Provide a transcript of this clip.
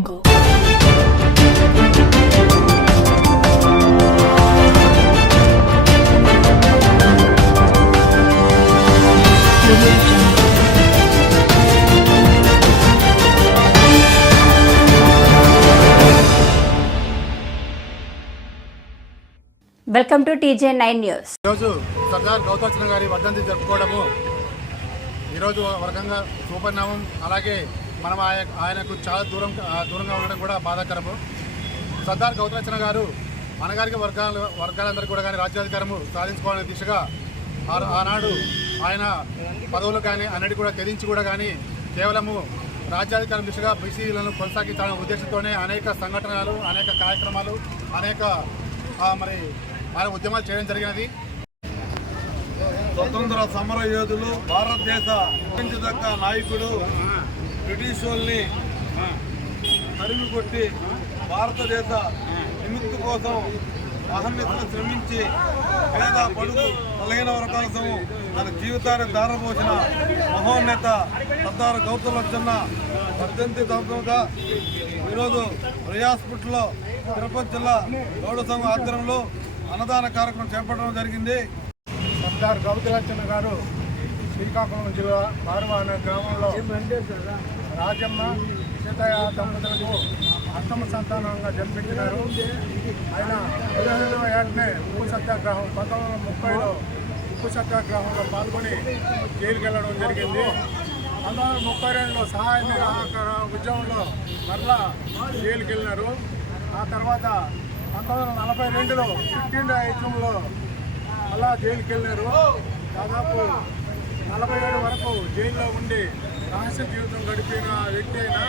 Welcome to TJ9 news. ఈరోజు సర్దార్ గౌతమ్ గారి వర్ధంతి జరుపుకోవడము ఈరోజు ఒక రకంగా శుభపరిణామం. అలాగే మనం ఆయనకు చాలా దూరంగా ఉండడం కూడా బాధాకరము. సర్దార్ గౌతమ్ గారు మనగారికి వర్గాలందరికీ కూడా కానీ రాజ్యాధికారము సాధించుకోవాలనే దిశగా ఆనాడు ఆయన పదవులు కానీ అన్నిటి కూడా త్యజించి కూడా కానీ కేవలము రాజ్యాధికారం దిశగా బీసీలను కొనసాగించాలనే ఉద్దేశంతోనే అనేక సంఘటనలు, అనేక కార్యక్రమాలు, అనేక ఆయన ఉద్యమాలు చేయడం జరిగినది. స్వతంత్ర సమర యోధులు, భారతదేశ ప్రపంచదగ్గ నాయకుడు, బ్రిటిష్ వాళ్ళని తరిమి కొట్టి భారతదేశ విముక్తి కోసం అహర్నిశలు శ్రమించి పేద పడుగు బలహీన వర్గాల కోసం తన జీవితాన్ని దారపోసిన మహోన్నత సర్దార్ గౌతమ్ వర్ధంతి సందర్భంగా ఈరోజు రియాస్పుట్లో తిరుపతి జిల్లా గౌడ సంఘం ఆధ్వర్యంలో అన్నదాన కార్యక్రమం చేపట్టడం జరిగింది. సర్దార్ గౌతమ్ గారు శ్రీకాకుళం జిల్లా బారువ అనే గ్రామంలో రాజమ్మ సీతయ్య దంపతులకు అష్టమ సంతానంగా జన్మించినారు. ఆయన 15వ ఏటనే ఉప్పు సత్యాగ్రహం 1930లో ఉప్పు సత్యాగ్రహంలో పాల్గొని జైలుకి వెళ్ళడం జరిగింది. 1932లో సహాయ నిరాకరణ ఉద్యమంలో మరలా జైలుకి వెళ్ళినారు. ఆ తర్వాత 1942లో 15 ఐటంలో అలా జైలుకి వెళ్ళారు. దాదాపు 47 వరకు జైల్లో ఉండి రహస్య జీవితం గడిపిన వ్యక్తి అయినా